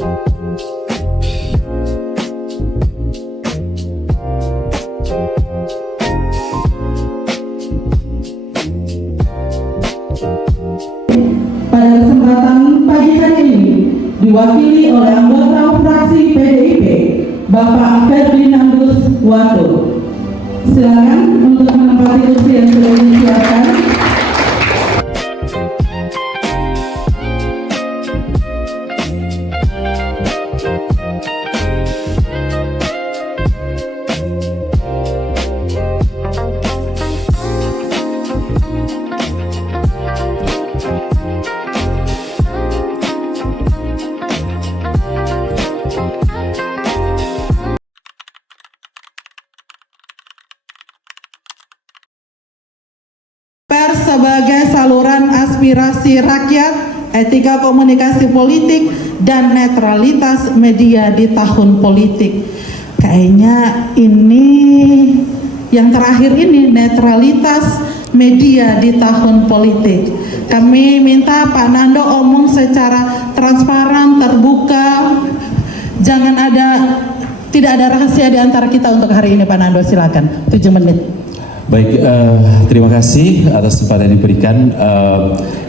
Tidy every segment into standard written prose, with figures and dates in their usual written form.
Pada kesempatan pagi hari ini diwakili oleh anggota fraksi PDIP Bapak Ferdinandus Wato. Silakan untuk menempati kursi yang sudah disiapkan. Pers sebagai saluran aspirasi rakyat, etika komunikasi politik, dan netralitas media di tahun politik. Kayaknya ini yang terakhir ini, netralitas media di tahun politik. Kami minta Pak Nando omong secara transparan, terbuka, tidak ada rahasia di antara kita untuk hari ini. Pak Nando, silakan 7 menit. Baik, terima kasih atas kesempatan yang diberikan.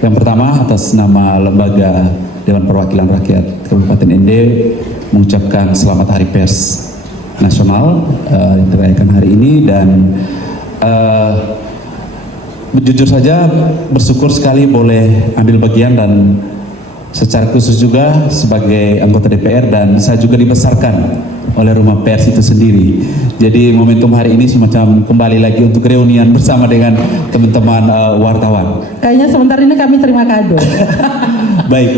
Yang pertama, atas nama Lembaga Dewan Perwakilan Rakyat Kabupaten ND mengucapkan Selamat Hari Pers Nasional yang dirayakan hari ini, dan jujur saja bersyukur sekali boleh ambil bagian, dan secara khusus juga sebagai anggota DPR, dan saya juga dibesarkan oleh Rumah Pers itu sendiri. Jadi momentum hari ini semacam kembali lagi untuk reunian bersama dengan teman-teman wartawan. Kayaknya sebentar ini kami terima kado. Baik,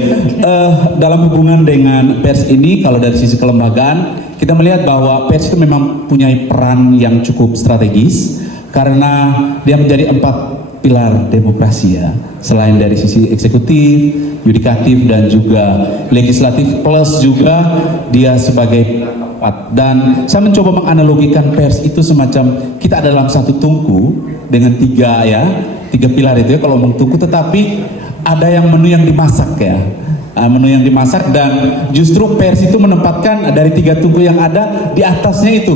dalam hubungan dengan pers ini, kalau dari sisi kelembagaan, kita melihat bahwa pers itu memang punya peran yang cukup strategis, karena dia menjadi 4 pilar demokrasi ya, selain dari sisi eksekutif, yudikatif, dan juga legislatif, plus juga dia sebagai empat. Dan saya mencoba menganalogikan pers itu semacam kita ada dalam satu tungku dengan 3 pilar itu ya, kalau ngomong tungku, tetapi ada yang menu yang dimasak ya, menu yang dimasak, dan justru pers itu menempatkan dari 3 tungku yang ada di atasnya itu,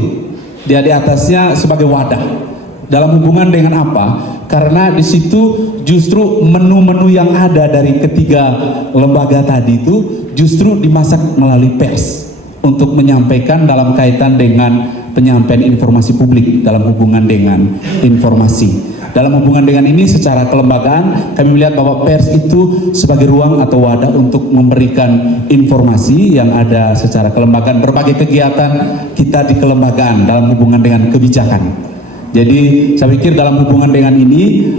dia di atasnya sebagai wadah. Dalam hubungan dengan apa? Karena di situ justru menu-menu yang ada dari ketiga lembaga tadi itu justru dimasak melalui pers untuk menyampaikan dalam kaitan dengan penyampaian informasi publik dalam hubungan dengan informasi. Dalam hubungan dengan ini secara kelembagaan, kami melihat bahwa pers itu sebagai ruang atau wadah untuk memberikan informasi yang ada secara kelembagaan, berbagai kegiatan kita di kelembagaan dalam hubungan dengan kebijakan. Jadi saya pikir dalam hubungan dengan ini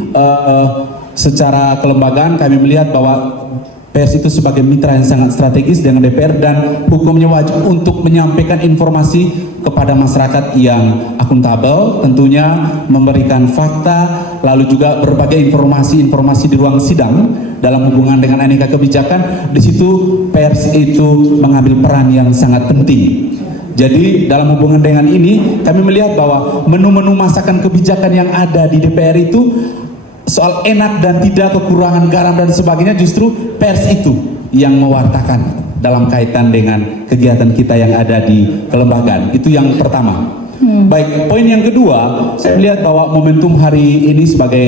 secara kelembagaan kami melihat bahwa pers itu sebagai mitra yang sangat strategis dengan DPR, dan hukumnya wajib untuk menyampaikan informasi kepada masyarakat yang akuntabel, tentunya memberikan fakta, lalu juga berbagai informasi di ruang sidang dalam hubungan dengan aneka kebijakan. Di situ pers itu mengambil peran yang sangat penting. Jadi dalam hubungan dengan ini kami melihat bahwa menu-menu masakan kebijakan yang ada di DPR itu soal enak dan tidak, kekurangan garam dan sebagainya, justru pers itu yang mewartakan dalam kaitan dengan kegiatan kita yang ada di kelembagaan. Itu yang pertama. Baik, poin yang kedua, saya melihat bahwa momentum hari ini sebagai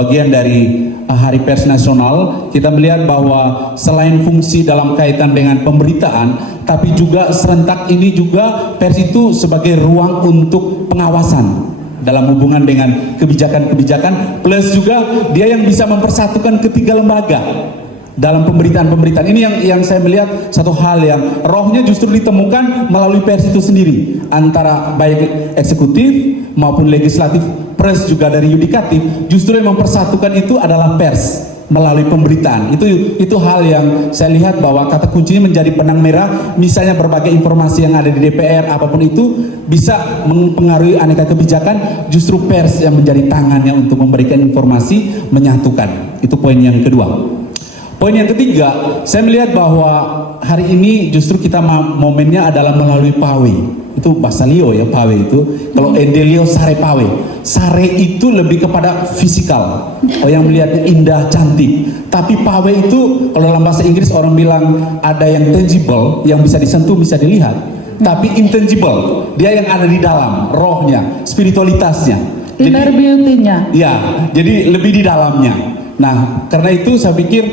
bagian dari Hari Pers Nasional, kita melihat bahwa selain fungsi dalam kaitan dengan pemberitaan, tapi juga serentak ini juga pers itu sebagai ruang untuk pengawasan dalam hubungan dengan kebijakan-kebijakan, plus juga dia yang bisa mempersatukan ketiga lembaga dalam pemberitaan-pemberitaan. Ini yang saya melihat satu hal yang rohnya justru ditemukan melalui pers itu sendiri, antara baik eksekutif maupun legislatif, plus juga dari yudikatif, justru yang mempersatukan itu adalah pers melalui pemberitaan. Itu hal yang saya lihat bahwa kata kuncinya menjadi benang merah. Misalnya berbagai informasi yang ada di DPR, apapun itu bisa mempengaruhi aneka kebijakan, justru pers yang menjadi tangannya untuk memberikan informasi, menyatukan. Itu poin yang kedua. Poin yang ketiga, saya melihat bahwa hari ini justru kita momennya adalah melalui PAWE. itu basalio ya pawe itu. Kalau endelio sare pawe. Sare itu lebih kepada fisikal. Yang melihatnya indah, cantik. Tapi pawe itu kalau dalam bahasa Inggris orang bilang ada yang tangible, yang bisa disentuh, bisa dilihat. Tapi intangible, dia yang ada di dalam, rohnya, spiritualitasnya. Inner beauty-nya. Ya, jadi lebih di dalamnya. Nah, karena itu saya pikir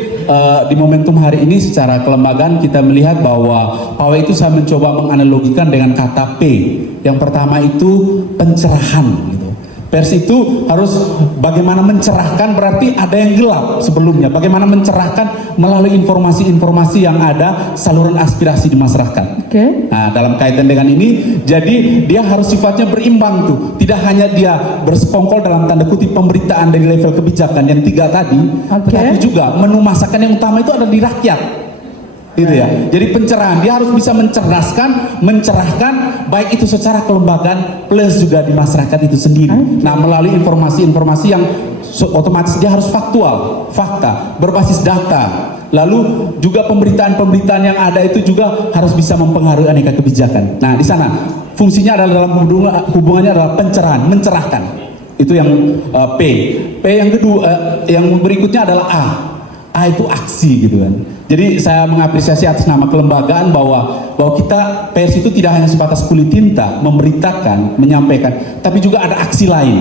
di momentum hari ini secara kelembagaan kita melihat bahwa pawe itu saya mencoba menganalogikan dengan kata P. Yang pertama itu pencerahan gitu. Pers itu harus bagaimana mencerahkan, berarti ada yang gelap sebelumnya. Bagaimana mencerahkan melalui informasi-informasi yang ada, saluran aspirasi di masyarakat. Nah, dalam kaitan dengan ini, jadi dia harus sifatnya berimbang tuh. Tidak hanya dia bersekongkol dalam tanda kutip pemberitaan dari level kebijakan yang 3 tadi, tetapi juga menu masakan yang utama itu ada di rakyat. Gitu ya. Jadi pencerahan, dia harus bisa mencerdaskan, mencerahkan, baik itu secara kelembagaan plus juga di masyarakat itu sendiri. Nah, melalui informasi-informasi yang otomatis dia harus faktual, fakta, berbasis data. Lalu juga pemberitaan-pemberitaan yang ada itu juga harus bisa mempengaruhi aneka kebijakan. Nah, di sana fungsinya adalah dalam hubungannya adalah pencerahan, mencerahkan. Itu yang P. P yang kedua, yang berikutnya adalah A. A itu aksi gitu kan. Jadi saya mengapresiasi atas nama kelembagaan bahwa kita pers itu tidak hanya sebatas kulit tinta, memberitakan, menyampaikan, tapi juga ada aksi lain.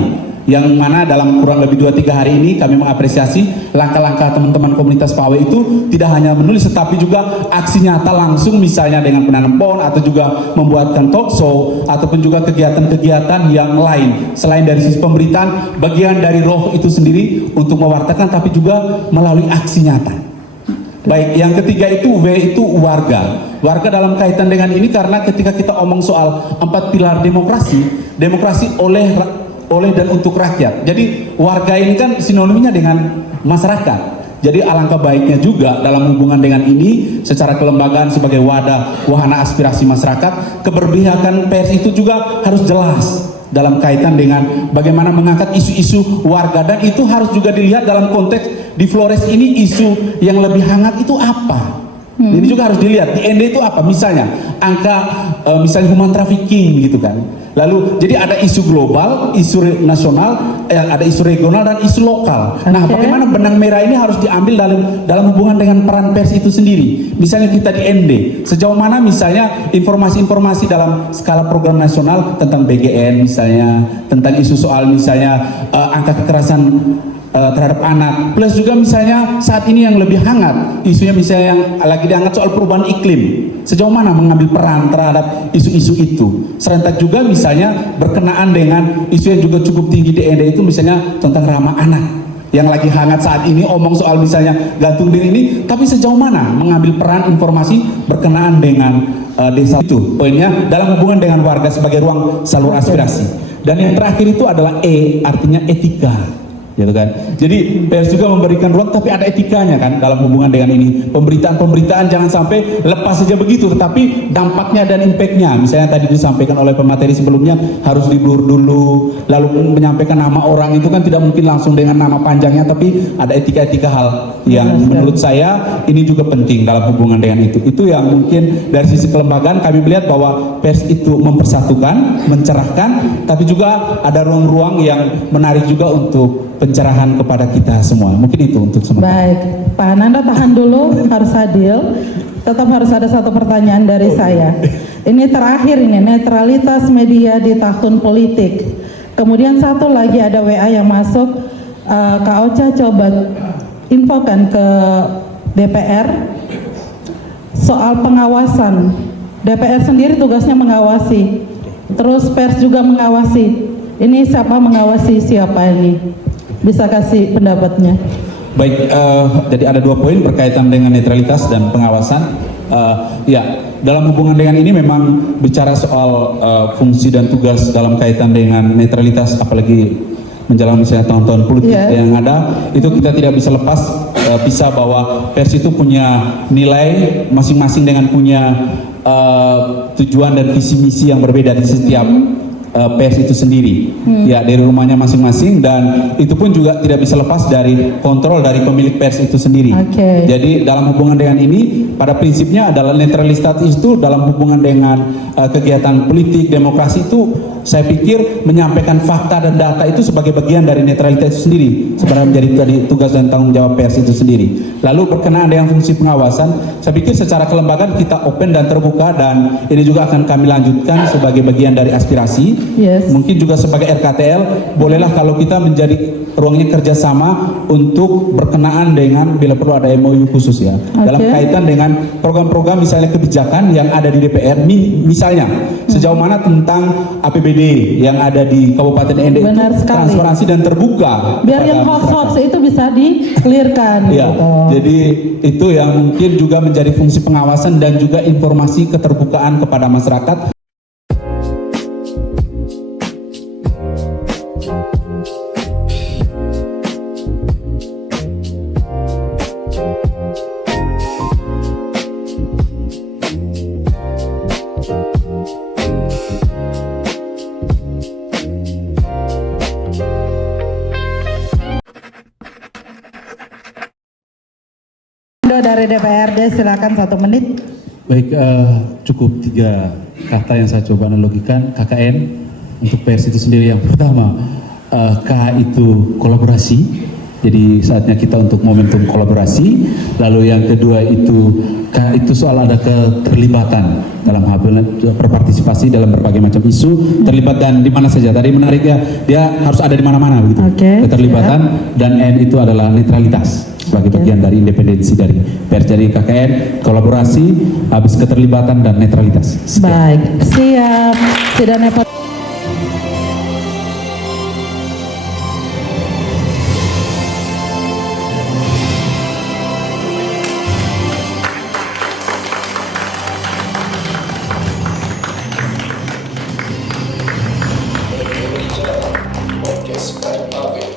Yang mana dalam kurang lebih 2-3 hari ini kami mengapresiasi langkah-langkah teman-teman komunitas PAWE itu tidak hanya menulis tetapi juga aksi nyata langsung, misalnya dengan penanam pohon atau juga membuatkan talk show ataupun juga kegiatan-kegiatan yang lain. Selain dari sisi pemberitaan, bagian dari roh itu sendiri untuk mewartakan tapi juga melalui aksi nyata. Baik, yang ketiga itu W itu warga. Warga dalam kaitan dengan ini karena ketika kita omong soal 4 pilar demokrasi oleh dan untuk rakyat. Jadi warga ini kan sinonimnya dengan masyarakat. Jadi alangkah baiknya juga dalam hubungan dengan ini secara kelembagaan sebagai wadah wahana aspirasi masyarakat, keberpihakan pers itu juga harus jelas dalam kaitan dengan bagaimana mengangkat isu-isu warga, dan itu harus juga dilihat dalam konteks di Flores ini isu yang lebih hangat itu apa. Ini juga harus dilihat di ND itu apa, misalnya angka misalnya human trafficking gitu kan. Lalu jadi ada isu global, isu nasional, ada isu regional dan isu lokal. Nah, bagaimana benang merah ini harus diambil dalam hubungan dengan peran pers itu sendiri. Misalnya kita di ND, sejauh mana misalnya informasi-informasi dalam skala program nasional tentang BGN misalnya, tentang isu soal misalnya angka kekerasan terhadap anak, plus juga misalnya saat ini yang lebih hangat isunya misalnya yang lagi diangkat soal perubahan iklim, sejauh mana mengambil peran terhadap isu-isu itu. Serentak juga misalnya berkenaan dengan isu yang juga cukup tinggi di ND itu misalnya tentang ramah anak yang lagi hangat saat ini, omong soal misalnya gantung diri ini, tapi sejauh mana mengambil peran informasi berkenaan dengan desa itu. Poinnya dalam hubungan dengan warga sebagai ruang salur aspirasi. Dan yang terakhir itu adalah E, artinya etika. Gitu kan. Jadi pers juga memberikan ruang tapi ada etikanya kan dalam hubungan dengan ini. Pemberitaan jangan sampai lepas saja begitu, tetapi dampaknya dan impactnya, misalnya tadi disampaikan oleh pemateri sebelumnya, harus diblur dulu. Lalu menyampaikan nama orang itu kan tidak mungkin langsung dengan nama panjangnya, tapi ada etika-etika hal yang menurut saya ini juga penting dalam hubungan dengan itu. Itu yang mungkin dari sisi kelembagaan kami melihat bahwa pers itu mempersatukan, mencerahkan, tapi juga ada ruang-ruang yang menarik juga untuk pencerahan kepada kita semua. Mungkin itu untuk sementara. Baik, Pak Ananda tahan dulu, harus adil. Tetap harus ada satu pertanyaan dari saya. Ini terakhir ini, netralitas media di tahun politik. Kemudian satu lagi ada WA yang masuk, Kak Ocha coba infokan ke DPR soal pengawasan. DPR sendiri tugasnya mengawasi, terus pers juga mengawasi. Ini siapa mengawasi siapa ini? Bisa kasih pendapatnya. Baik, jadi ada 2 poin berkaitan dengan netralitas dan pengawasan. Ya, dalam hubungan dengan ini memang bicara soal fungsi dan tugas dalam kaitan dengan netralitas, apalagi menjelang misalnya tahun-tahun politik yang ada, itu kita tidak bisa lepas pisah bahwa pers itu punya nilai masing-masing dengan punya tujuan dan visi misi yang berbeda di setiap pers itu sendiri, ya dari rumahnya masing-masing, dan itu pun juga tidak bisa lepas dari kontrol dari pemilik pers itu sendiri. Oke. Jadi dalam hubungan dengan ini, pada prinsipnya adalah netralitas itu dalam hubungan dengan kegiatan politik, demokrasi itu, saya pikir menyampaikan fakta dan data itu sebagai bagian dari netralitas itu sendiri, sebenarnya menjadi tadi tugas dan tanggung jawab pers itu sendiri. Lalu berkenaan dengan fungsi pengawasan, saya pikir secara kelembagaan kita open dan terbuka, dan ini juga akan kami lanjutkan sebagai bagian dari aspirasi. Yes. Mungkin juga sebagai RKTL, bolehlah kalau kita menjadi ruangnya kerjasama untuk berkenaan dengan bila perlu ada MOU khusus ya, dalam kaitan dengan program-program misalnya kebijakan yang ada di DPR, misalnya sejauh mana tentang APBD yang ada di Kabupaten Ende itu transparansi dan terbuka. Biar yang hoax-hoax itu bisa di-clearkan. Ya, gitu. jadi itu yang mungkin juga menjadi fungsi pengawasan dan juga informasi keterbukaan kepada masyarakat. Dari DPRD silakan 1 menit. Baik, cukup 3 kata yang saya coba analogikan. KKN untuk pers itu sendiri, yang pertama, K itu kolaborasi, jadi saatnya kita untuk momentum kolaborasi. Lalu yang kedua itu K itu soal ada keterlibatan dalam hal berpartisipasi dalam berbagai macam isu, terlibat dan di mana saja. Tadi menarik ya, dia harus ada di mana-mana begitu. Keterlibatan. Dan N itu adalah netralitas sebagai bagian dari independensi dari pers. Jadi KKN kolaborasi, habis keterlibatan dan netralitas. Sekian. Baik, siap. Tidak nepot. Podcast by Pavel.